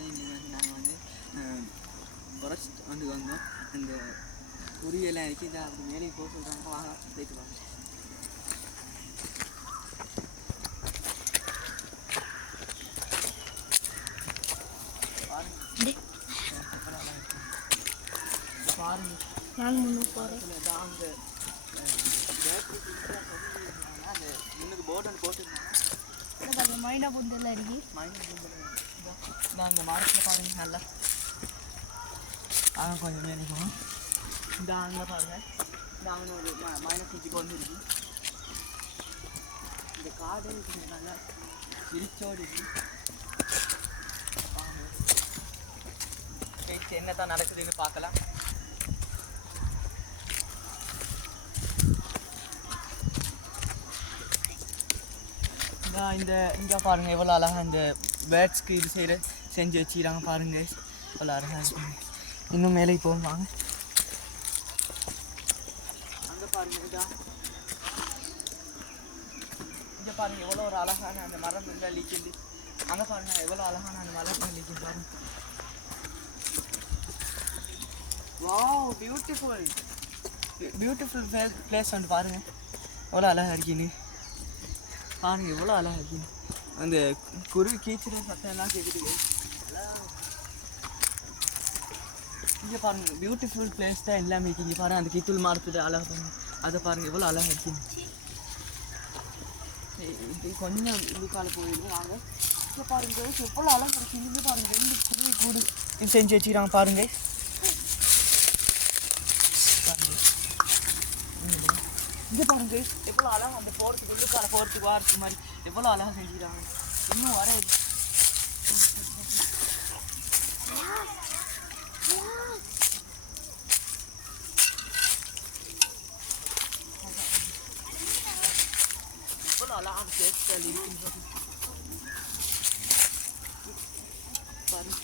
இன்றைக்கி வந்து நாங்கள் வந்து ஃபாரஸ்ட் வந்து வந்தோம். அந்த குருவியெல்லாம் இருக்குது, இதை அப்படி மேலே போக சொல்கிறாங்க. வாங்க போயிட்டு வாங்க. பாருங்க நான் முன்னுக்கு போகிறேன். தான் அந்த அந்த முன்னுக்கு போர்டு ஒன்று போட்டுருந்தாங்க. மைனா புந்தெல்லாம் இருக்கு. நான் அந்த மரத்தில் பாருங்க நல்லா கொஞ்சம் மேலும் இந்த அங்கே பாருங்க. இந்த அங்கே ஒரு மைனா குஞ்சுக்கு வந்து இருக்கு. இந்த காடு நல்லா விரிச்சோடு இருக்கு. என்ன தான் நடக்குதுன்னு பார்க்கலாம். இந்த இங்கே பாருங்கள் எவ்வளோ அழகாக இந்த பேர்ட்ஸ்க்கு இது செஞ்சு வச்சுக்கிறாங்க பாருங்கள். எவ்வளோ அழகாக இருக்குங்க. இன்னும் மேலே போகும் வாங்க. அங்கே பாருங்கள் இங்கே பாருங்கள் எவ்வளோ ஒரு அழகான அந்த மரம் இருந்தால் லீக்கிண்டு. அங்கே பாருங்கள் எவ்வளோ அழகான அந்த மரம் லீக்கிண்டு பாருங்கள். வாவ் பியூட்டிஃபுல் பிளேஸ் வந்து பாருங்கள் எவ்வளோ அழகாக இருக்குன்னு பாருங்கள். எவ்வளோ அழகாக இருக்குன்னு அந்த குருவி கீச்சுற சத்தம் எல்லாம் கேட்குது. இங்கே பாருங்கள் பியூட்டிஃபுல் பிளேஸ் தான் எல்லாமே இருக்குது. இங்கே பாருங்கள் அந்த கித்துள் மரத்துட்டு அழகாக பாருங்கள். அதை பாருங்கள் எவ்வளோ அழகாக இருக்குன்னு. இது கொஞ்சம் இதுக்கால போயிடும் வாங்க. இங்கே பாருங்கள் எவ்வளோ அழகாக இருக்குது. இங்கே பாருங்கள் இந்த குருவி கூடு இது செஞ்சு வச்சுக்கிறாங்க பாருங்கள். இங்கே பாருங்க எவ்வளோ அழகாக அந்த போகிறதுக்கு உள்ளுக்கால போகிறதுக்கு வாரத்துக்கு மாதிரி எவ்வளோ அழகாக செஞ்சுக்கிறாங்க. இன்னும் வர எவ்வளோ அழகான பிளேஸ்கள் இருக்குன்னு பாருங்க.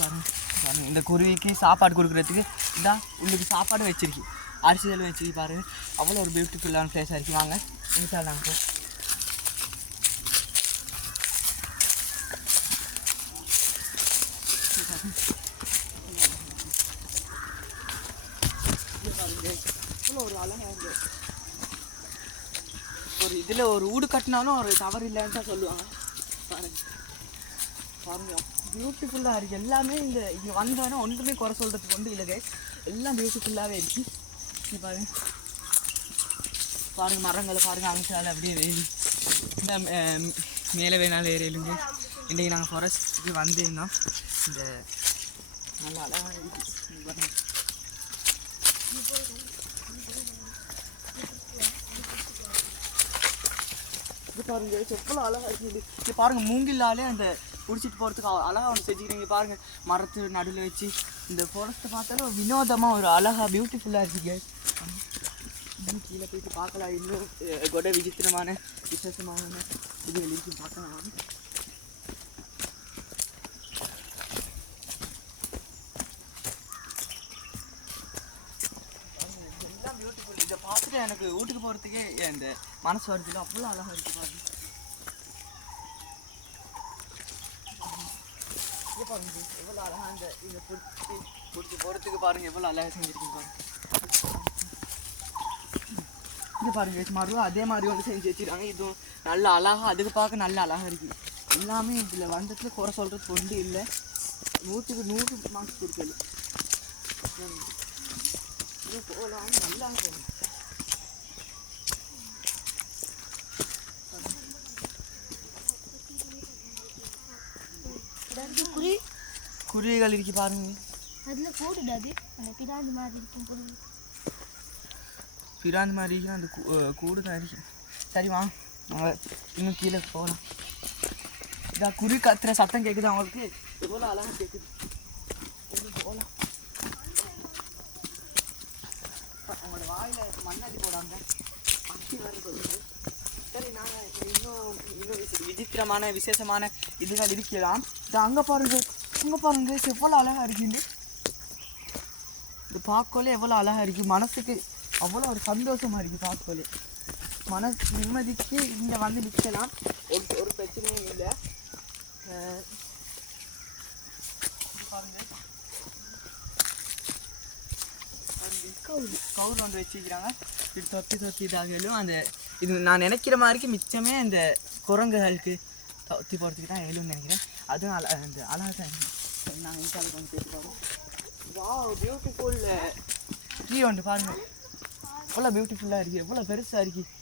பாருங்க இந்த குருவிக்கு சாப்பாடு கொடுக்குறதுக்கு இதான் உங்களுக்கு சாப்பாடு வச்சிருக்கு, அரிசிகள் வச்சுருக்கு பாருங்க. அவ்வளோ ஒரு பியூட்டிஃபுல்லான பிளேஸாக இருக்குது. வாங்க இன்ஷால்லா நாங்கள் இவ்வளோ ஒரு அழகாக ஒரு இதில் ஒரு வீடு கட்டினாலும் ஒரு தவறு இல்லைன்னு தான் சொல்லுவாங்க. பாருங்க பாருங்க பியூட்டிஃபுல்லாக இருக்குது எல்லாமே. இங்கே வந்தோன்னா ஒன்றுமே குறை சொல்கிறதுக்கு ஒன்றும் இல்லை கைஸ், எல்லாம் பியூட்டிஃபுல்லாகவே இருக்குது. இங்கே பாருங்க பாருங்கள் மரங்களை பாருங்கள். அங்கிட்டால அப்படியே வெயில் இந்த மேலே வேணாலும் ஏறியலுங்க. இன்றைக்கி நாங்கள் ஃபாரஸ்ட்டுக்கு வந்திருந்தோம். இந்த நல்லா அழகாக இருக்குது பாருங்கள். இது பாருங்க எவ்வளோ அழகாக இருக்குது. இது பாருங்கள் மூங்கிலாலே அந்த பிடிச்சிட்டு போகிறதுக்கு அழகாக ஒன்று செஞ்சுக்கிறீங்க பாருங்கள். மரத்து நடுவில் வச்சு இந்த ஃபாரஸ்ட்டை பார்த்தாலும் வினோதமாக ஒரு அழகாக பியூட்டிஃபுல்லாக இருக்குது. இன்னும் கீழே போயிட்டு பார்க்கலாம். இன்னும் கூட விசித்திரமான விசேஷமான இதுகள் இருக்குன்னு பார்க்கலாம். எல்லாம் பியூட்டிஃபுல். இதை பார்த்துட்டு எனக்கு வீட்டுக்கு போகிறதுக்கே இந்த மனசு வருதுல அவ்வளோ அழகாக இருக்குது பாருங்க. பாருங்க எவ்வளோ அழகாக இந்த இதை பிடிச்சி போகிறதுக்கு பாருங்கள் எவ்வளோ அழகாக செஞ்சுருக்கு பாருங்க. இது பாருங்க மறுபடியும் அதே மாதிரி வந்து செஞ்சு வச்சுருக்காங்க. இதுவும் நல்ல அழகாக அதுக்கு பார்க்க நல்ல அழகாக இருக்குது. எல்லாமே இதில் வந்ததுல குறை சொல்கிறது ஒன்றும் இல்லை. 100க்கு 100 மார்க்ஸ் கொடுக்கல. இது போகலாம் நல்லா போகணும். குருவிகள் இருக்கு பாருங்க. அதில் கூடுடாது அந்த பிராந்து மாதிரி இருக்கும் குருவி. பிராந்து மாதிரி அந்த கூடு தான் இருக்கு. சரி வாங்க நாங்கள் இன்னும் கீழே போகலாம். இதான் குருவி கத்துற சத்தம் கேட்குது அவங்களுக்கு எவ்வளோ அழகாக கேட்குது. போகலாம். அவங்களோட வாயில் மண்ணாடி போடாங்க அட்டி வர சொல்லுது. சரி நாங்கள் இன்னும் விசித்திரமான விசேஷமான இதுகள் இருக்கலாம். இது அங்கே பாருங்க எவ்வளோ அழகாக இருக்குது. இது பார்க்கலே எவ்வளோ அழகாக இருக்குது. மனசுக்கு அவ்வளோ ஒரு சந்தோஷமாக இருக்குது பார்க்கலே. மனசு நிம்மதிக்கு இங்கே வந்து நிற்கலாம். ஒரு பிரச்சனையும் இல்லை. கவுர் ஒன்று வச்சுக்கிறாங்க. இது தொத்தி இதாகலும் அந்த இது நான் நினைக்கிற மாதிரிக்கு மிச்சமே இந்த குரங்குகளுக்கு தொத்தி போகிறதுக்கு தான் எழுன்னு நினைக்கிறேன். அதுவும் அந்த அழகாக தான் இருக்குது. நாங்கள் இன்ஸ்டாவில் கொஞ்சம் பேசி பார்ப்போம். வாவ் பியூட்டிஃபுல் ட்ரீ ஒன்று பாருங்கள். எவ்வளோ பியூட்டிஃபுல்லாக இருக்குது, எவ்வளோ பெருசாக இருக்குது,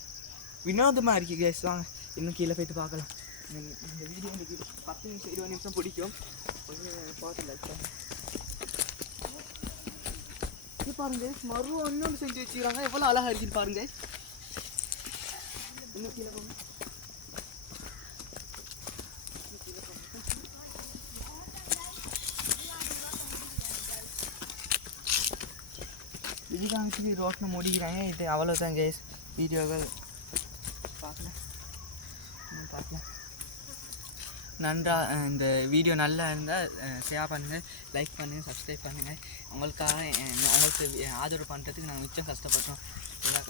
வினோதமாக இருக்குது கேஸ். வாங்க இன்னும் கீழே போய்ட்டு பார்க்கலாம். இந்த வீடியோ எனக்கு 10 நிமிஷம் 20 நிமிஷம் பிடிக்கும். கொஞ்சம் பார்த்து லைக் பண்ணுங்க. இது பாருங்க மரம் இன்னொன்று செஞ்சு வச்சுக்கிறாங்க. எவ்வளோ அழகாக இருக்குன்னு பாருங்க. இன்னும் கீழே போங்க. இது காமிச்சு ரோட்டில் முடிக்கிறாங்க. இது அவ்வளோதான் கேஸ். வீடியோவில் பார்க்கலாம். இந்த வீடியோ நல்லா இருந்தால் ஷேர் பண்ணுங்கள், லைக் பண்ணுங்கள், சப்ஸ்கிரைப் பண்ணுங்கள். உங்களுக்கு ஆதரவு பண்ணுறதுக்கு நாங்கள் மிச்சம் கஷ்டப்பட்டோம். எல்லாம்